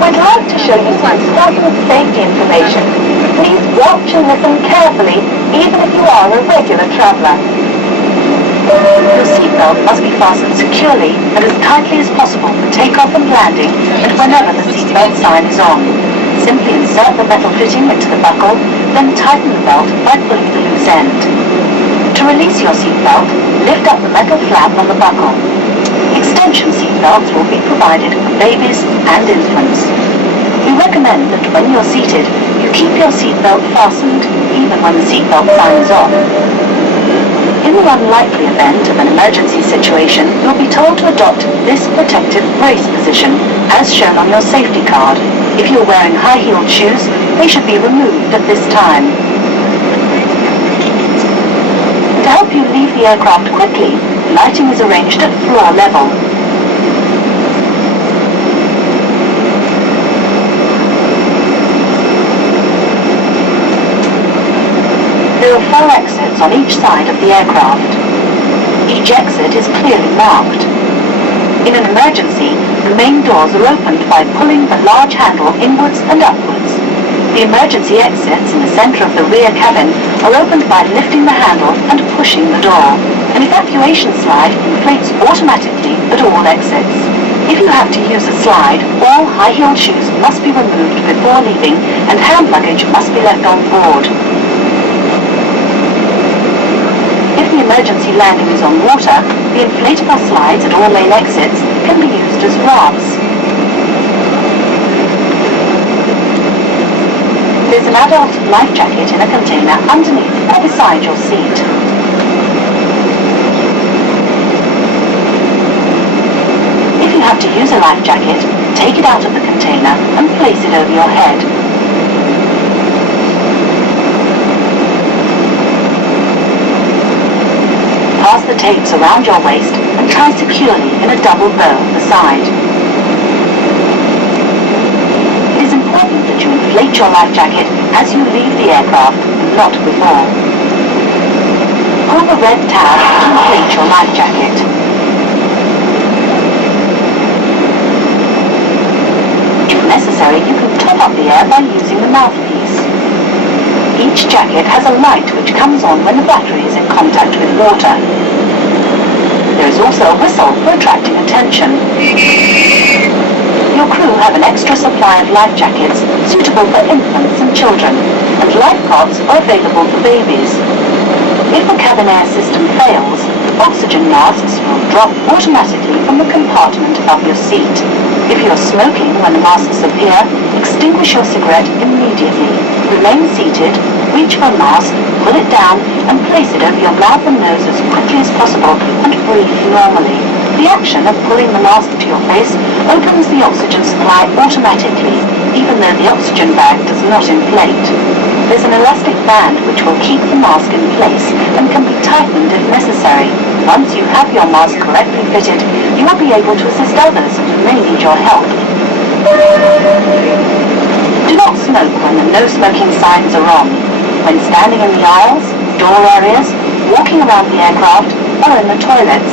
We'd like to show you some important safety information. Please watch and listen carefully, even if you are a regular traveller. Your seatbelt must be fastened securely and as tightly as possible for takeoff and landing and whenever the seatbelt sign is on. Simply insert the metal fitting into the buckle, then tighten the belt by pulling the loose end. To release your seatbelt, lift up the metal flap on the buckle. Extension seatbelts will be provided for babies and infants. We recommend that when you're seated, you keep your seatbelt fastened, even when the seatbelt sign is off. In the unlikely event of an emergency situation, you'll be told to adopt this protective brace position, as shown on your safety card. If you're wearing high-heeled shoes, they should be removed at this time. To help you leave the aircraft quickly, lighting is arranged at floor level. There are 4 exits on each side of the aircraft. Each exit is clearly marked. In an emergency, the main doors are opened by pulling the large handle inwards and upwards. The emergency exits in the center of the rear cabin are opened by lifting the handle and pushing the door. An evacuation slide inflates automatically at all exits. If you have to use a slide, all high-heeled shoes must be removed before leaving and hand luggage must be left on board. If the emergency landing is on water, the inflatable slides at all lane exits can be used as rafts. There's an adult life jacket in a container underneath or beside your seat. If you have to use a life jacket, take it out of the container and place it over your head. Pass the tapes around your waist and tie securely in a double bow at the side. It is important that you inflate your life jacket as you leave the aircraft, not before. Pull the red tab to inflate your life jacket. If necessary, you can top up the air by using the mouthpiece. Each jacket has a light which comes on when the battery is in contact with water. There is also a whistle for attracting attention. Your crew have an extra supply of life jackets suitable for infants and children, and life pods are available for babies. If the cabin air system fails, oxygen masks will drop automatically from the compartment above your seat. If you're smoking when the masks appear, extinguish your cigarette immediately. Remain seated, reach for a mask, pull it down, and place it over your mouth and nose as quickly as possible and breathe normally. The action of pulling the mask to your face opens the oxygen supply automatically, even though the oxygen bag does not inflate. There's an elastic band which will keep the mask in place and can be tightened if necessary. Once you have your mask correctly fitted, you will be able to assist others who may need your help. Do not smoke when the no smoking signs are on. When standing in the aisles, door areas, walking around the aircraft, or in the toilets.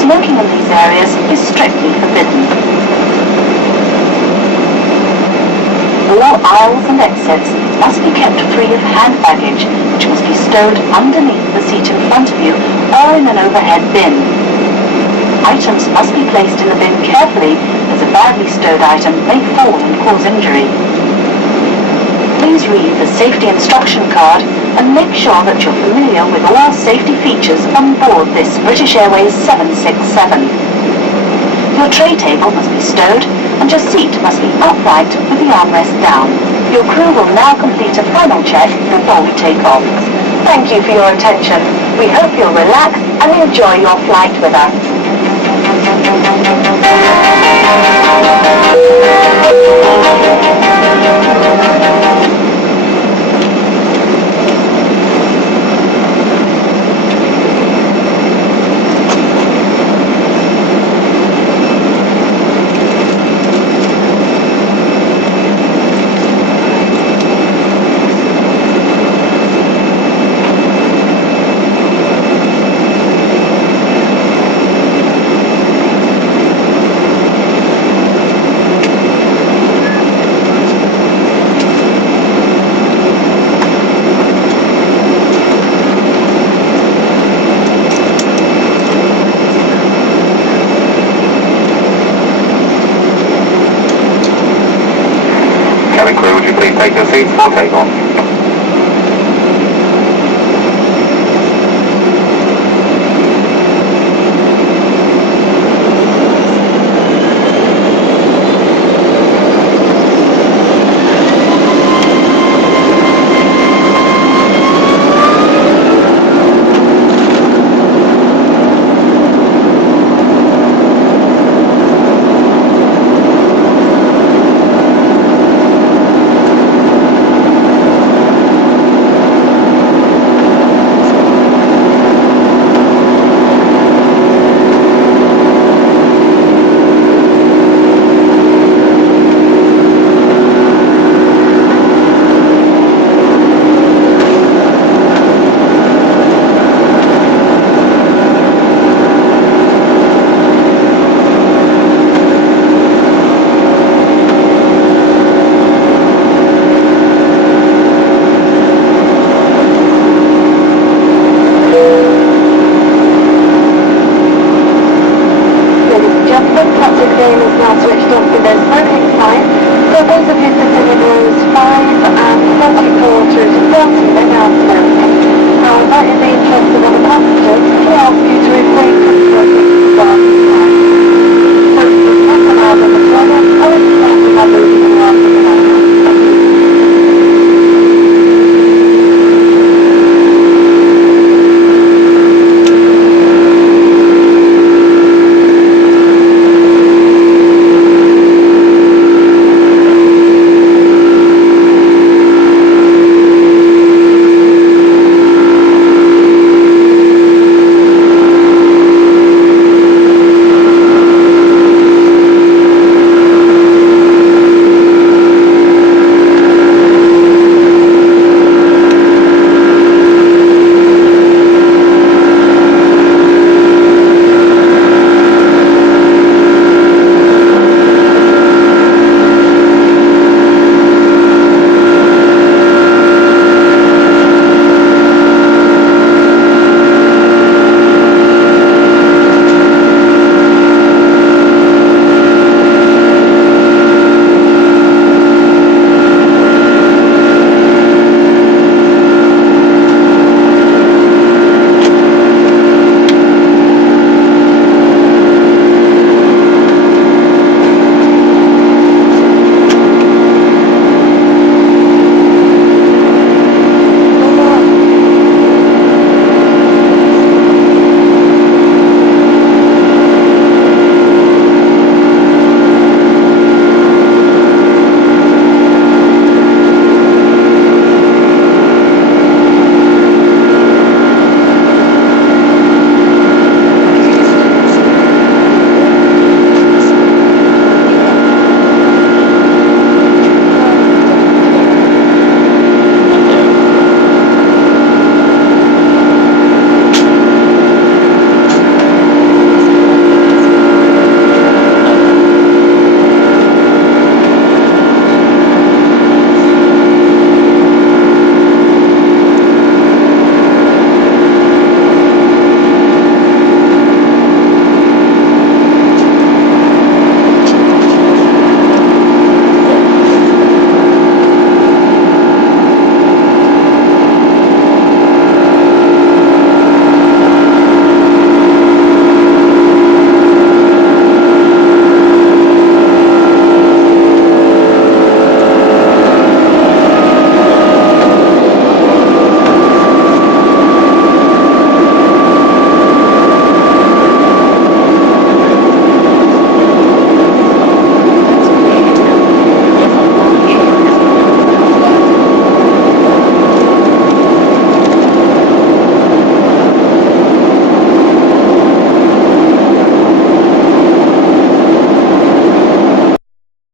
Smoking in these areas is strictly forbidden. All aisles and exits must be kept free of hand baggage, which must be stowed underneath the seat in front of you or in an overhead bin. Items must be placed in the bin carefully, as a badly stowed item may fall and cause injury. Please read the safety instruction card and make sure that you're familiar with all safety features on board this British Airways 767. Your tray table must be stowed and your seat must be upright with the armrest down. Your crew will now complete a final check before we take off. Thank you for your attention. We hope you'll relax and enjoy your flight with us. Cabin crew, would you please take your seats for takeoff? Plastic fan is now switched off.